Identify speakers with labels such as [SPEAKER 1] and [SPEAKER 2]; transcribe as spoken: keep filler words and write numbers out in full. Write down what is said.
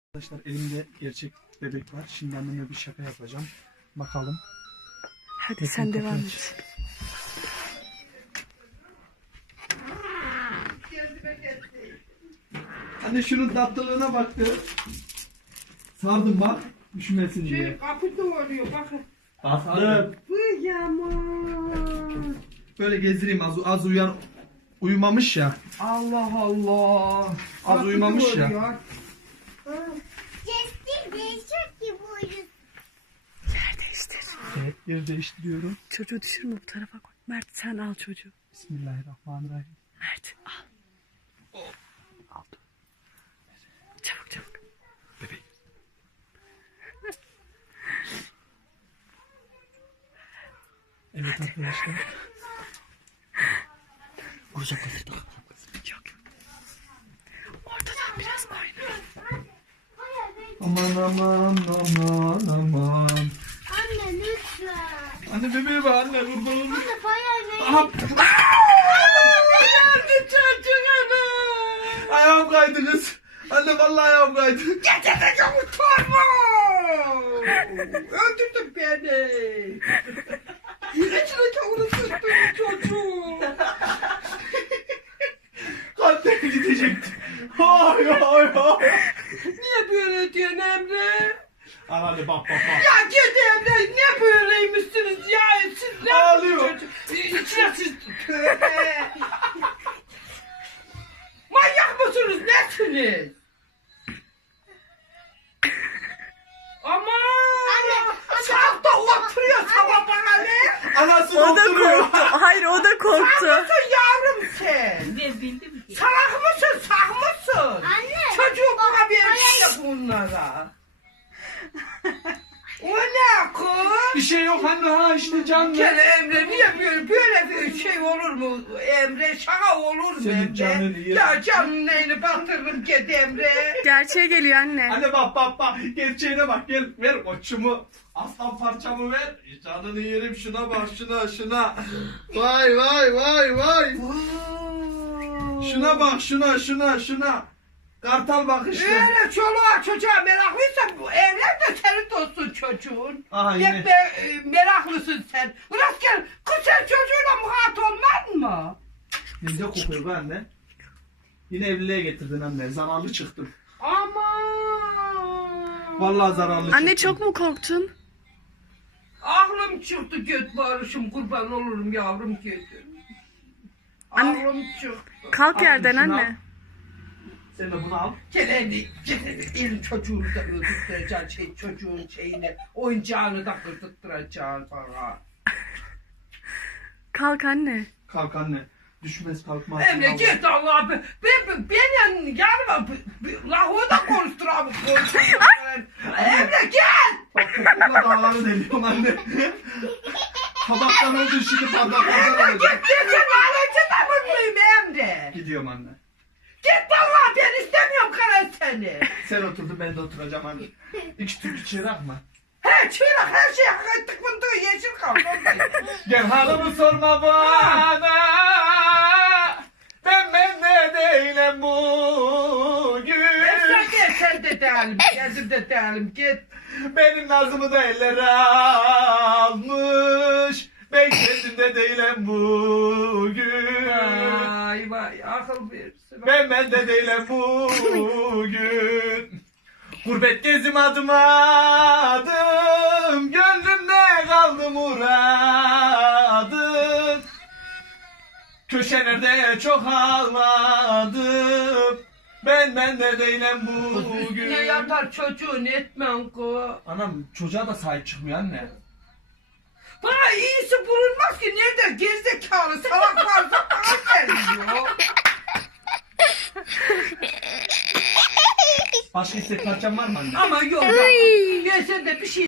[SPEAKER 1] Arkadaşlar elimde gerçek bebek var. Şimdi anneme bir şaka yapacağım. Bakalım.
[SPEAKER 2] Hadi sen devam et.
[SPEAKER 1] Anne şunun tatlılığına baktı. Sardım bak. Üşümesin diye.
[SPEAKER 3] Şey, kapı doğruyor bakın.
[SPEAKER 1] Bastım.
[SPEAKER 3] Kıyamam.
[SPEAKER 1] Böyle gezdireyim az, az uyan uyumamış ya.
[SPEAKER 3] Allah Allah.
[SPEAKER 1] Az
[SPEAKER 3] Kapı
[SPEAKER 1] uyumamış ya.
[SPEAKER 3] doğruyor.
[SPEAKER 4] Kestik değişik gibi uyuz.
[SPEAKER 2] Yer değiştir.
[SPEAKER 1] Evet, yer değiştiriyorum.
[SPEAKER 2] Çocuğu düşürme bu tarafa koy. Mert sen al çocuğu.
[SPEAKER 1] Bismillahirrahmanirrahim.
[SPEAKER 2] Mert al. Al. Çabuk çabuk.
[SPEAKER 1] Bebek. Evet arkadaşlar. Kucak atıyor.
[SPEAKER 2] Yok yok. Ortadan biraz oynayın.
[SPEAKER 1] Aman aman aman aman.
[SPEAKER 4] Anne lütfen.
[SPEAKER 1] Anne bebeği var anne kurban olmuş.
[SPEAKER 4] Anne bayağı ne?
[SPEAKER 1] Aha.
[SPEAKER 3] Nerede çocuğunu?
[SPEAKER 1] Ayağım kaydı kız. Anne vallahi ayağım kaydı.
[SPEAKER 3] Gecede utanma. Öldürdün beni. İçine kavunu sıktın çocuğu.
[SPEAKER 1] Kalpten gidecekti. Ay ay ay.
[SPEAKER 3] Niye böyle diyorsun Emre?
[SPEAKER 1] Al hadi bak bak bak.
[SPEAKER 3] Ya git Emre ne böyleymişsiniz ya? Siz ne
[SPEAKER 1] Ağlıyor.
[SPEAKER 3] yapıyorsunuz? İçine siz... Tövbe. Manyak mısınız? Nesiniz? Aman!
[SPEAKER 4] Anne,
[SPEAKER 3] Sağda oturuyor sabah bana ne?
[SPEAKER 1] Anası
[SPEAKER 2] O da
[SPEAKER 1] oturuyor.
[SPEAKER 2] korktu. Hayır o da korktu.
[SPEAKER 3] Mısın yavrum sen?
[SPEAKER 5] Ben bildim ki.
[SPEAKER 3] Salak mısın? Sağ mısın?
[SPEAKER 4] Anne.
[SPEAKER 3] Çocuğu bana verirsin bunlara. O ne kız?
[SPEAKER 1] Bir şey yok anne ha işte canlı.
[SPEAKER 3] Gel Emre niye böyle böyle bir şey olur mu Emre? Şaka olur mu
[SPEAKER 1] Senin
[SPEAKER 3] Emre?
[SPEAKER 1] canını yerim.
[SPEAKER 3] Ya canın neyini batırırım git Emre.
[SPEAKER 2] Gerçeğe geliyor anne.
[SPEAKER 1] Anne bak bak bak. Gerçeğine bak gel ver koçumu. Aslan parçamı ver. Canını yerim şuna bak şuna şuna. Vay vay vay vay. Şuna bak şuna şuna şuna. Kartal bakışlı.
[SPEAKER 3] Öyle çoluğa çocuğa meraklıysan bu evlen de senin olsun çocuğun.
[SPEAKER 1] Aha,
[SPEAKER 3] Hep
[SPEAKER 1] yine.
[SPEAKER 3] de e, meraklısın sen. Ulan gel kız sen çocuğuyla muhat olmaz mı?
[SPEAKER 1] Ne güzel kokuyor be anne. Yine evliliğe getirdin anne. Zararlı çıktım.
[SPEAKER 3] Aman.
[SPEAKER 1] Vallahi zararlı çıktım.
[SPEAKER 2] Anne çok mu korktun?
[SPEAKER 3] Aklım çıktı göt barışım kurban olurum yavrum götüm.
[SPEAKER 2] Anne.
[SPEAKER 3] Aklım çıktı.
[SPEAKER 2] Kalk
[SPEAKER 1] Al
[SPEAKER 2] yerden
[SPEAKER 1] şunu al.
[SPEAKER 2] anne.
[SPEAKER 1] Sen de bunu al.
[SPEAKER 3] Gel elini, gel elin çocuğunu da öldürteceksin şey, çocuğun şeyini, oyuncağını da kırdırtacaksın bana.
[SPEAKER 2] Kalk anne.
[SPEAKER 1] Kalk anne. Düşmez kalkmaz.
[SPEAKER 3] Emre
[SPEAKER 1] Allah.
[SPEAKER 3] git Allah be. Ben, ben, ben yani yanıma lafı da konuşturamam. konuşturamam. Emre gel.
[SPEAKER 1] Bak kokukla dağları deliyorum anne. Tabaktan oldu şimdi bardaklardan olacak.
[SPEAKER 3] Git sen alıcı mı mıyım Emre?
[SPEAKER 1] Gidiyorum anne.
[SPEAKER 3] Git vallahi ben istemiyorum kara seni.
[SPEAKER 1] Sen oturdun ben de oturacağım anne. İki türlü çırak mı?
[SPEAKER 3] He çırak her şey hak ettik fındığı yeşil kaldı.
[SPEAKER 1] Gel halımı sorma bana. Ben ben de değilim bugün.
[SPEAKER 3] Ben sen de sen de değilim, kendim de değilim git.
[SPEAKER 1] Benim nazımı da ellere almış. Ben kendim de değilim bugün.
[SPEAKER 3] Vay vay akıl versin.
[SPEAKER 1] Ben ben de değilim bugün. Gurbet gezim adım adım. Gönlümde kaldı muradım. Köşelerde çok ağladım. Ben ben de değilim
[SPEAKER 3] Üstüne
[SPEAKER 1] bugün.
[SPEAKER 3] yatar çocuğun etmen ko.
[SPEAKER 1] Anam çocuğa da sahip çıkmıyor anne.
[SPEAKER 3] Bana iyisi bulunmaz ki nerede gerizekalı salak varsa bana geliyor.
[SPEAKER 1] Başka istek parçam var mı anne?
[SPEAKER 3] Ama yok ya. Gelse de bir şey